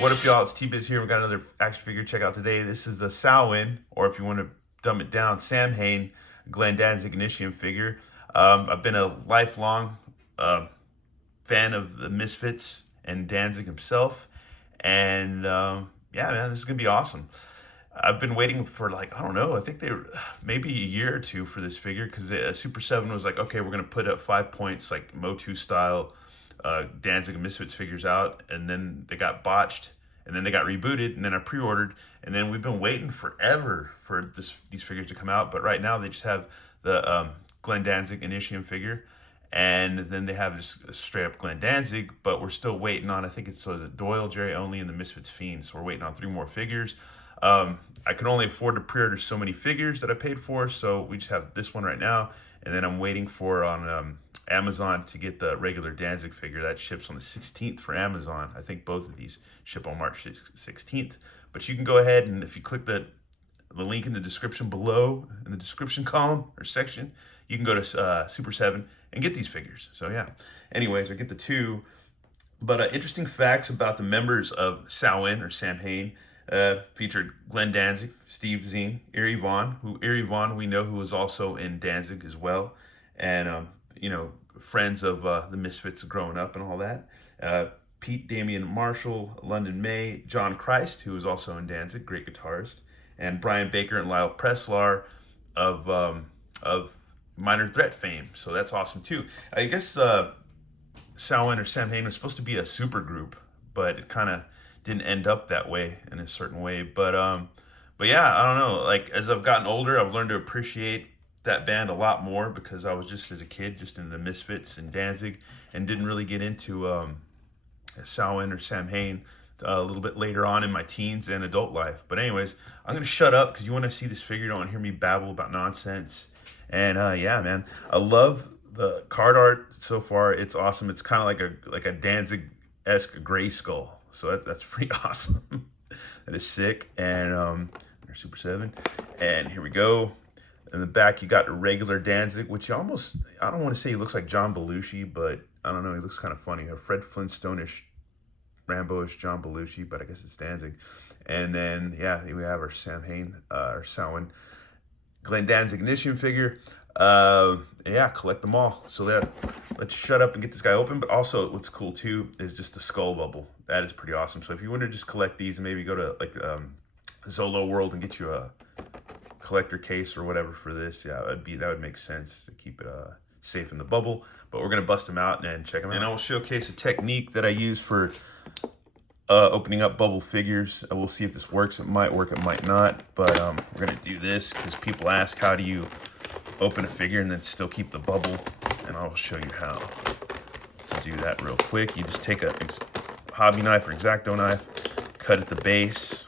What up, y'all? It's T-Biz here. We got another action figure to check out today. This is the Samhain, or if you want to dumb it down, Samhain Danzig Initium figure. I've been a lifelong uh, fan of the Misfits and Danzig himself, and yeah, man, this is gonna be awesome. I've been waiting for, like, I don't know, I think they were maybe a year or two for this figure because Super7 was like, okay, we're gonna put up 5 points like Motu style Danzig and Misfits figures out, and then they got botched, and then they got rebooted, and then I pre-ordered, and then we've been waiting forever for these figures to come out. But right now they just have the Danzig Initium figure, and then they have just a straight up Danzig. But we're still waiting on, I think it's Doyle, Jerry Only, and the Misfits Fiend. So we're waiting on 3 more figures. I can only afford to pre-order so many figures that I paid for, so we just have this one right now, and then I'm waiting for on Amazon to get the regular Danzig figure that ships on the 16th for Amazon. I think both of these ship on March 16th. But you can go ahead, and if you click the link in the description below, in the description column or section, you can go to Super7 and get these figures. So yeah. Anyways, I get the two. But interesting facts about the members of Samhain or Samhain featured Glenn Danzig, Steve Zing, Erie Vaughn, we know who was also in Danzig as well, and you know, friends of the Misfits growing up and all that. Pete Damian Marshall, London May, John Christ, who was also in Danzig, great guitarist, and Brian Baker and Lyle Preslar of Minor Threat fame. So that's awesome too. I guess Samhain or Samhain was supposed to be a super group, but it kind of didn't end up that way in a certain way. But yeah, I don't know. Like, as I've gotten older, I've learned to appreciate that band a lot more because I was just as a kid just into the Misfits and Danzig and didn't really get into Samhain or Samhain a little bit later on in my teens and adult life. But anyways, I'm gonna shut up because you want to see this figure. You don't want to hear me babble about nonsense. And yeah, man, I love the card art so far. It's awesome. It's kind of like a Danzig-esque gray skull. So that's pretty awesome. That is sick. And Super7. And here we go. In the back, you got a regular Danzig, which I don't want to say he looks like John Belushi, but I don't know, he looks kind of funny. A Fred Flintstone-ish, Rambo-ish John Belushi, but I guess it's Danzig. And then, yeah, we have our Samhain, or Samhain, Glenn Danzig Initium figure. Yeah, collect them all. So let's shut up and get this guy open. But also, what's cool too is just the skull bubble. That is pretty awesome. So if you want to just collect these and maybe go to like Zolo World and get you a collector case or whatever for this, yeah, that would make sense to keep it safe in the bubble. But we're gonna bust them out and check them out. And I will showcase a technique that I use for opening up bubble figures. We'll see if this works. It might work, it might not. But we're gonna do this because people ask, how do you open a figure and then still keep the bubble? And I'll show you how to do that real quick. You just take a hobby knife or X-Acto knife, cut at the base.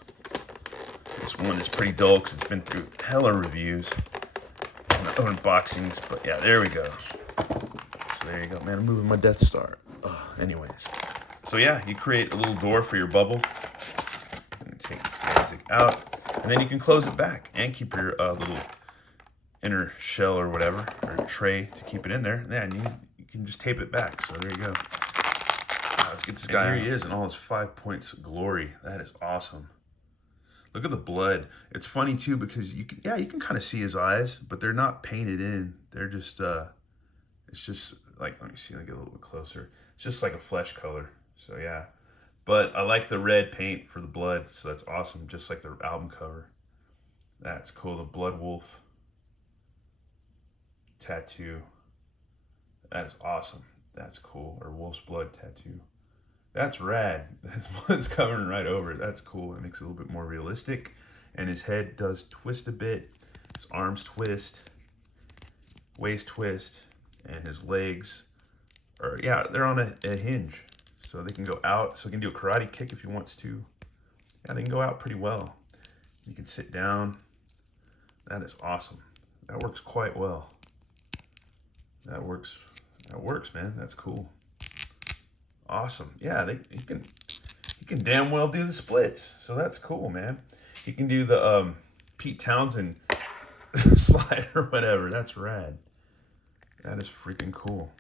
This one is pretty dull because it's been through hella reviews and unboxings, but yeah, there we go. So there you go, man. I'm moving my Death Star. Anyways, so yeah, you create a little door for your bubble and take the Danzig out, and then you can close it back and keep your little inner shell or whatever, or tray to keep it in there. And then you can just tape it back. So there you go. Let's get this guy. And here he is in all his 5 points glory. That is awesome. Look at the blood. It's funny too because you can kind of see his eyes, but they're not painted in. They're just it's just like, let me see, let me get a little bit closer. It's just like a flesh color. So yeah. But I like the red paint for the blood, so that's awesome. Just like the album cover. That's cool. The Blood Wolf tattoo. That is awesome. That's cool. Or Wolf's Blood tattoo. That's rad. That's blood's covering right over it. That's cool. It makes it a little bit more realistic. And his head does twist a bit. His arms twist. Waist twist. And his legs are, yeah, they're on a hinge. So they can go out. So he can do a karate kick if he wants to. Yeah, they can go out pretty well. You can sit down. That is awesome. That works quite well. That works, man. That's cool. Awesome. Yeah, he can damn well do the splits. So that's cool, man. He can do the Pete Townsend slide or whatever. That's rad. That is freaking cool.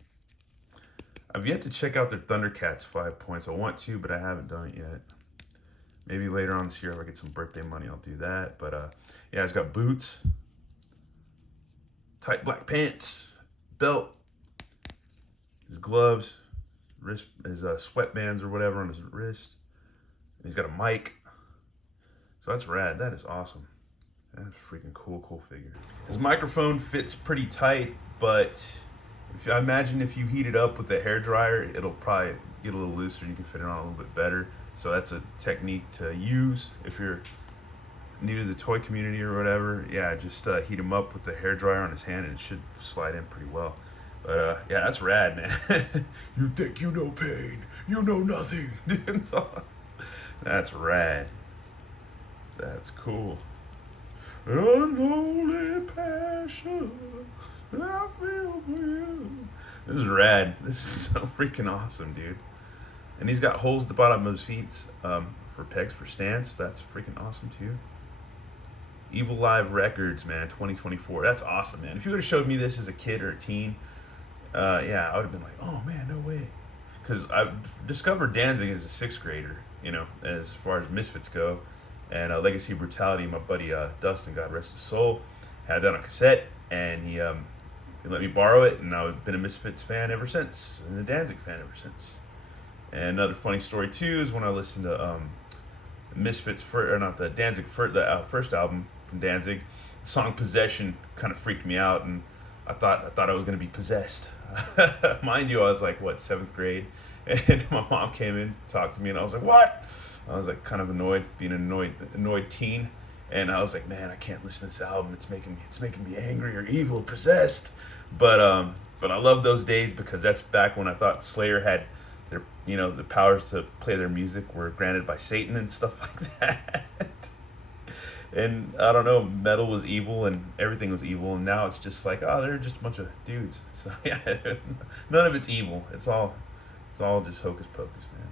I've yet to check out their Thundercats 5 points. I want to, but I haven't done it yet. Maybe later on this year, if I get some birthday money, I'll do that. But yeah, he's got boots, tight black pants, belt, his gloves, wrist, his sweatbands or whatever on his wrist. And he's got a mic. So that's rad. That is awesome. That's a freaking cool figure. His microphone fits pretty tight, but I imagine if you heat it up with the hair dryer, it'll probably get a little looser and you can fit it on a little bit better. So that's a technique to use if you're new to the toy community or whatever. Yeah, just heat him up with the hair dryer on his hand and it should slide in pretty well. But yeah, that's rad, man. You think you know pain, you know nothing. That's rad. That's cool. Unholy passion I feel for you. This is rad. This is so freaking awesome, dude. And he's got holes at the bottom of his feet for pegs for stands. That's freaking awesome too. Evil Live Records, man, 2024. That's awesome, man. If you would have showed me this as a kid or a teen, yeah, I would have been like, oh man, no way. Because I discovered Danzig as a 6th grader, you know, as far as Misfits go. And Legacy Brutality, my buddy Dustin, God rest his soul, had that on cassette, and he let me borrow it, and I've been a Misfits fan ever since, and a Danzig fan ever since. And another funny story too is when I listened to Misfits, the Danzig, the first album from Danzig, the song "Possession" kind of freaked me out, and I thought I was gonna be possessed. Mind you, I was like, what, 7th grade, and my mom came in, talked to me, and I was like, what? I was like kind of annoyed, being an annoyed teen, and I was like, man, I can't listen to this album. It's making me angry or evil, possessed. But I love those days because that's back when I thought Slayer had their, you know, the powers to play their music were granted by Satan and stuff like that. And I don't know, metal was evil and everything was evil, and now it's just like, oh, they're just a bunch of dudes. So yeah, none of it's evil. It's all just hocus pocus, man.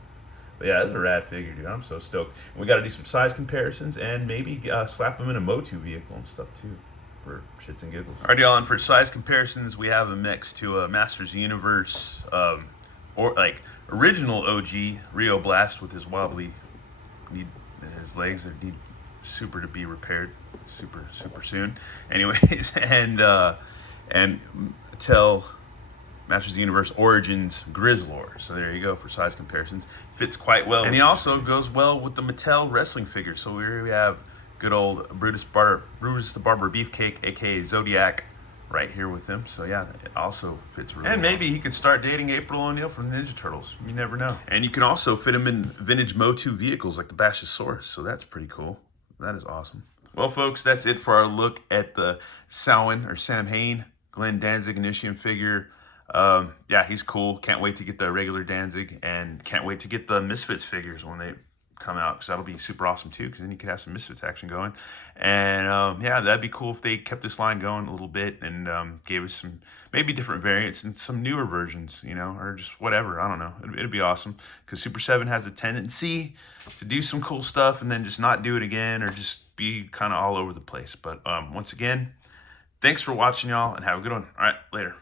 But yeah, that's a rad figure, dude. I'm so stoked. And we got to do some size comparisons and maybe slap them in a Motu vehicle and stuff too, for shits and giggles. Alright, y'all, and for size comparisons, we have him next to Masters of the Universe, or like original OG Rio Blast with his wobbly, his legs that need super to be repaired, super soon. Anyways, and tell Masters of the Universe Origins Grizzlor. So there you go for size comparisons. Fits quite well. And he also goes well with the Mattel wrestling figures. So here we have good old Brutus the Barber Beefcake, aka Zodiac, right here with him. So yeah, it also fits really well. And maybe he could start dating April O'Neil from the Ninja Turtles. You never know. And you can also fit him in vintage Motu vehicles like the Bashosaurus. So that's pretty cool. That is awesome. Well, folks, that's it for our look at the Samhain Glenn Danzig Initium figure. Yeah, he's cool. Can't wait to get the regular Danzig, and can't wait to get the Misfits figures when they come out, because that'll be super awesome too, because then you could have some Misfits action going. And yeah, that'd be cool if they kept this line going a little bit and gave us some maybe different variants and some newer versions, you know, or just whatever. I don't know. It'd be awesome, because Super 7 has a tendency to do some cool stuff and then just not do it again, or just be kind of all over the place. But once again, thanks for watching, y'all, and have a good one. All right, later.